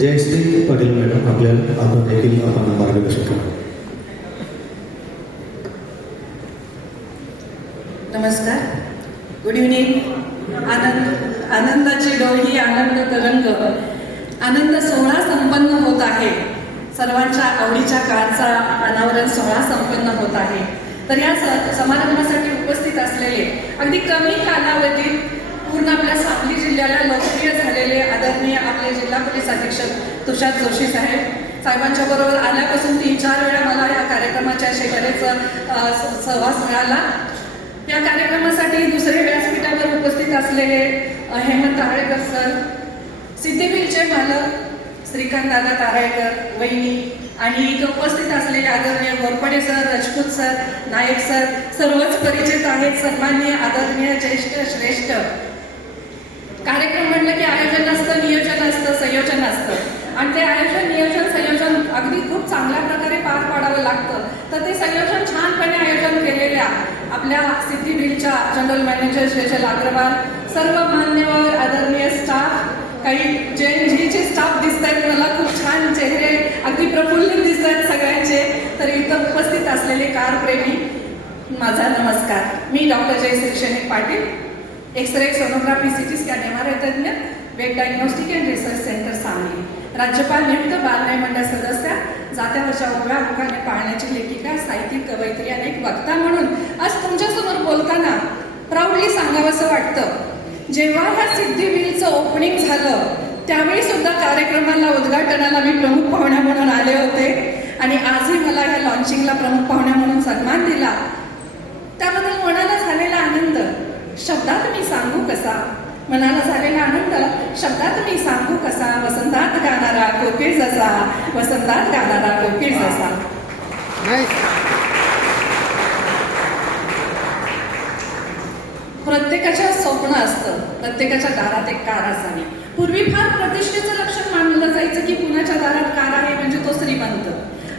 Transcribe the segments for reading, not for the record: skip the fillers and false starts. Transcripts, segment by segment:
Jayashree Patil madam आपण देखील आपण मार्गदर्शन करा. नमस्कार, गुड इव्हनिंग. आनंदाची डोळी, आनंद तरंग, आनंद सोहळा संपन्न होत आहे. सर्वांच्या आवडीच्या कारचा अनावरण सोहळा संपन्न होत आहे. तर या समारंभासाठी उपस्थित असलेले अगदी कमी कालावधीत पूर्ण आपल्या सांगली जिल्ह्याला लोकप्रिय झालेले आदरणीय आपले जिल्हा पोलीस अधीक्षक तुषार जोशी साहेबांच्या बरोबर आल्यापासून 3-4 वेळा मला या कार्यक्रमाच्या शेजारीच सहवास मिळाला. या कार्यक्रमासाठी दुसरे व्यासपीठावर उपस्थित असलेले हेमंत तारळेकर सर, सिद्धिविलचे मालक श्रीकांत दादा तारळेकर वहिनी आणि इथे उपस्थित असलेले आदरणीय घोरपडे सर, राजपूत सर, नायक सर, सर्वच परिचित आहेत. सन्माननीय आदरणीय ज्येष्ठ श्रेष्ठ. कार्यक्रम म्हणलं की आयोजन असतं, नियोजन असतं, संयोजन असतं आणि ते आयोजन, नियोजन, संयोजन अगदी खूप चांगल्या प्रकारे पार पाडावं लागतं. तर ते संयोजन छानपणे आयोजन केलेल्या आपल्या सिद्धिविलच्या जनरल मॅनेजर शेजल अग्रवाल, सर्व मान्यवर आदरणीय स्टाफ, काही JNG स्टाफ दिसत आहेत मला, खूप छान चेहरे अगदी प्रफुल्लित दिसत आहेत सगळ्यांचे. तर इथं उपस्थित असलेले कारप्रेमी, माझा नमस्कार. मी doctor Jayashree Shenik Patil, x ray, sonography, CT scan, MRI तज्ञ, web diagnostic and research centre Sangli, राज्यपाल नियुक्त बालन्याय मंडळ सदस्य, जात्यावरच्या उभ्या मुखाने पाळण्याची लेखिका, साहित्यिक, कवयित्री आणि एक वक्ता म्हणून आज तुमच्यासमोर बोलताना प्राऊडली सांगावंसं वाटतं. जेव्हा ह्या सिद्धिविलचं ओपनिंग झालं त्यावेळी सुद्धा कार्यक्रमाला, उद्घाटनाला मी प्रमुख पाहुण्या म्हणून आले होते आणि आजही मला ह्या लॉन्चिंगला प्रमुख पाहुण्या म्हणून सन्मान दिला. त्याबद्दल मनाला झालेला आनंद शब्दात मी सांगू कसा, मनाला झालेला आनंद शब्दात मी सांगू कसा. वसंतात गाणारा कोकिळ जसा, वसंतात गाणारा कोकिळ जसा. प्रत्येकाच्या स्वप्न असतं, प्रत्येकाच्या दारात एक कार असावी. पूर्वी फार प्रतिष्ठेचं लक्षण मानलं जायचं की कुणाच्या दारात कार आहे म्हणजे तो श्रीमंत.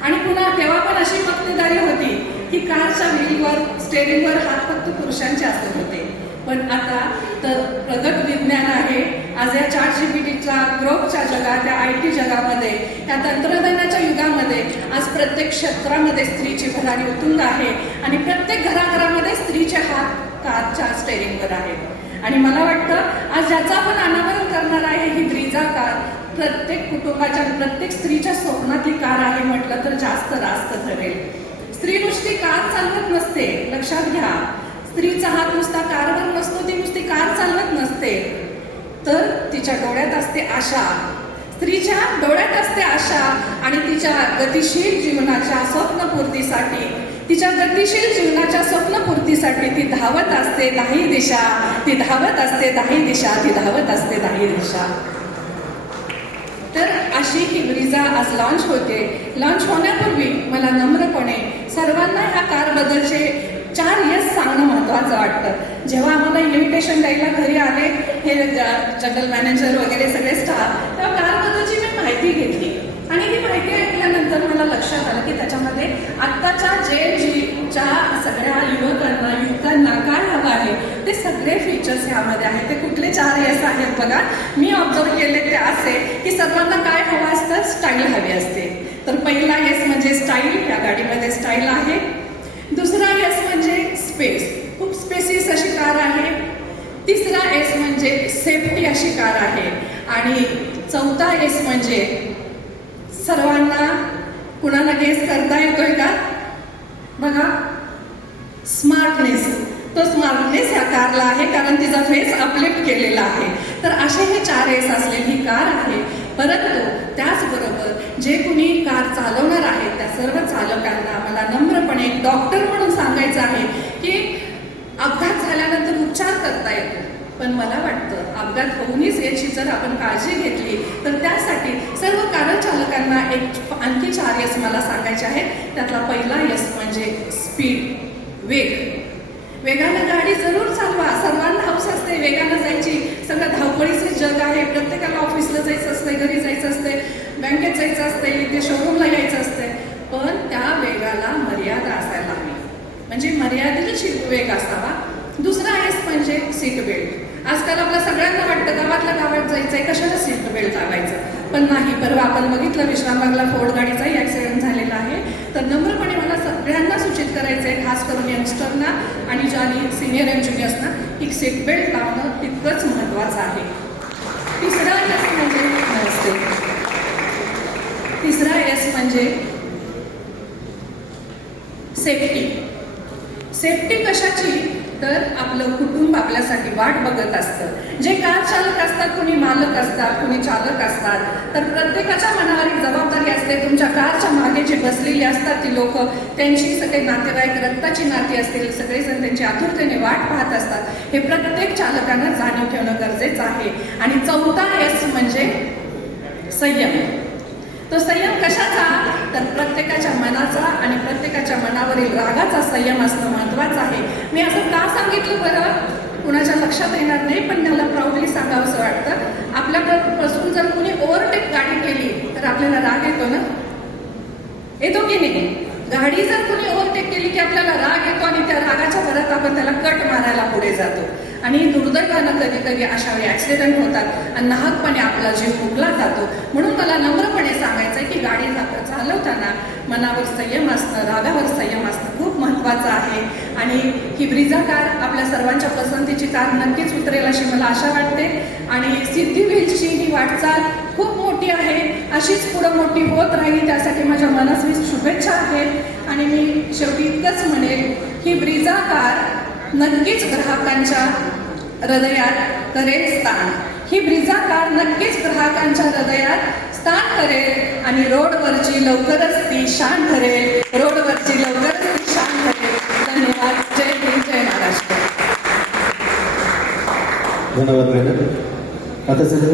आणि पुन्हा तेव्हा पण अशी मक्तेदारी होती की कारच्या व्हीलवर, स्टेअरिंगवर हात फक्त पुरुषांचे असत होते. पण आता तर प्रगत विज्ञान आहे. आज या ChatGPTच्या ग्रोथच्या जगात, त्या IT जगामध्ये, या तंत्रज्ञानाच्या युगामध्ये आज प्रत्येक क्षेत्रामध्ये स्त्रीची भरारी उत्तुंग आहे आणि प्रत्येक घराघरामध्ये स्त्रीचे हात कारच्या स्टेअरिंगवर आहे. आणि मला वाटतं आज ज्याचं आपण अनावरण करणार आहे ही ब्रिझा कार प्रत्येक कुटुंबाच्या, प्रत्येक स्त्रीच्या स्वप्नातली कार आहे म्हटलं तर जास्त रास्त ठरेल. स्त्री नुसती कार चालवत नसते, लक्षात घ्या. स्त्रीचा हात नुसता कारवर नसतो, ती नुसती कार चालवत नसते, तर तिच्या डोळ्यात असते आशा. स्त्रीच्या डोळ्यात असते आशा आणि तिच्या गतिशील जीवनाच्या स्वप्नपूर्तीसाठी, तिच्या गतिशील जीवनाच्या स्वप्नपूर्तीसाठी ती धावत असते 10 दिशा, ती धावत असते 10 दिशा, ती धावत असते 10 दिशा. तर अशी ही ब्रिझा आज लॉन्च होते. लॉन्च होण्यापूर्वी मला नम्रपणे सर्वांना ह्या कारबद्दलचे 4 येस सांगणं महत्त्वाचं वाटतं. जेव्हा आम्हाला इन्व्हिटेशन द्यायला घरी आले हे जनरल मॅनेजर वगैरे सगळे स्टाफ, तेव्हा कारबद्दलची मी माहिती घेतली आणि ही माहिती ऐकल्यानंतर मला लक्षात आलं की त्याच्यामध्ये आत्ताच्या JNGच्या सगळ्या युवकांना काय हवं आहे ते सगळे फीचर्स ह्यामध्ये आहेत. ते कुठले 4 येस आहेत बघा. मी ऑब्झर्व केले ते असे की सर्वांना काय हवं असतं, स्टाईल हवी असते. तर पहिला येस म्हणजे स्टाईल, या गाडीमध्ये स्टाईल आहे. दुसरा एस म्हणजे स्पेस, खूप स्पेसिस अशी कार आहे. तिसरा एस म्हणजे सेफ्टी अशी कार आहे. आणि चौथा एस म्हणजे सर्वांना, कुणाला गेस करता येतोय का बघा, स्मार्टनेस. तो स्मार्टनेस ह्या कारला आहे कारण तिचा फेस अपलिफ्ट केलेला आहे. तर असे हे 4 एस असलेली कार आहे. परंतु त्याचबरोबर जे कुणी कार चालवणार आहेत त्या सर्व चालकांना मला नम्रपणे एक डॉक्टर म्हणून सांगायचं आहे की अपघात झाल्यानंतर उपचार करता येतो, पण मला वाटतं अपघात होऊनच याची जर आपण काळजी घेतली तर त्यासाठी सर्व कार चालकांना एक आणखी 4 एस मला सांगायचे आहेत. त्यातला पहिला एस म्हणजे स्पीड, वेग. वेगानं गाडी जरूर चालवा. सर्वांना हौस असते वेगानं जायची. सगळं धावपळीचं जग आहे. प्रत्येकाला ऑफिसला जायचं असते, घरी जायचं असते, बँकेत जायचं असते, इथे शोरूमला यायचं असते. पण त्या वेगाला मर्यादा असायला हवी, म्हणजे मर्यादित वेग असावा. दुसरा एस म्हणजे सीट बेल्ट. आजकाल आपल्या सगळ्यांना वाटतं गावातल्या गावात जायचंय, कशाला सीट बेल्ट लावायचं. पण नाही. परवा आपण बघितलं विश्रामबागला फोर्ड गाडीचाही ॲक्सिडेंट झालेला आहे. तर नम्रपणे मला सगळ्यांना सूचित करायचं आहे, खास करून यंगस्टरना आणि ज्यांनी सिनियर अँड ज्युनियर्सना, की सीट बेल्ट लावणं तितकंच महत्त्वाचं आहे. तिसरा एस म्हणजे सेफ्टी. सेफ्टी कशाची? तर आपलं कुटुंब आपल्यासाठी वाट बघत असतं. जे कार चालक असतात, कोणी मालक असतात, कोणी चालक असतात, तर प्रत्येकाच्या मनावर एक जबाबदारी असते. तुमच्या कारच्या मागे जे बसलेली असतात ती लोक, त्यांची सगळे नातेवाईक, रक्ताची नाती असतील, सगळेजण त्यांची आतुरतेने वाट पाहत असतात. हे प्रत्येक चालकांना जाणीव ठेवणं गरजेचं आहे. आणि चौथा एस म्हणजे संयम. तो संयम कशाचा? तर प्रत्येकाच्या मनाचा आणि प्रत्येकाच्या मनावरील रागाचा संयम असणं महत्त्वाचं आहे. मी असं का सांगितलं बरं? कुणाच्या लक्षात येणार नाही, पण मला प्राऊडली सांगावंसं वाटतं. आपल्यापासून जर कुणी ओव्हरटेक गाडी केली तर आपल्याला राग येतो ना? येतो की नाही? गाडी जर कुणी ओव्हरटेक केली की आपल्याला राग येतो आणि त्या रागाच्या भरात आपण त्याला कट मारायला पुढे जातो. आणि दुर्दैवानं कधी कधी अशा वेळी ॲक्सिडेंट होतात आणि नाहकपणे आपला जीव मुकला जातो. म्हणून मला नम्रपणे सांगायचं आहे की गाडी चालवताना मनावर संयम असणं, रागावर संयम असणं खूप महत्त्वाचं आहे. आणि ही ब्रिझा कार आपल्या सर्वांच्या पसंतीची कार नक्कीच उतरेल अशी मला आशा वाटते. आणि सिद्धिविलची ही वाटचाल खूप मोठी आहे, अशीच पुढं मोठी होत राहील, त्यासाठी माझ्या मनस्वी शुभेच्छा आहेत. आणि मी शेवटी इतकंच म्हणेल, ही ब्रिझा कार नक्कीच ग्राहकांच्या हृदयात करेल स्थान. ही ब्रिझा कार नक्कीच ग्राहकांच्या हृदयात स्थान करेल आणि रोडवरची लवकरच ती शान ठरेल. रोडवरची लवकरच ती शान ठरेल. धन्यवाद. जय हिंद, जय महाराष्ट्र. धन्यवाद मॅडम. आता सध्या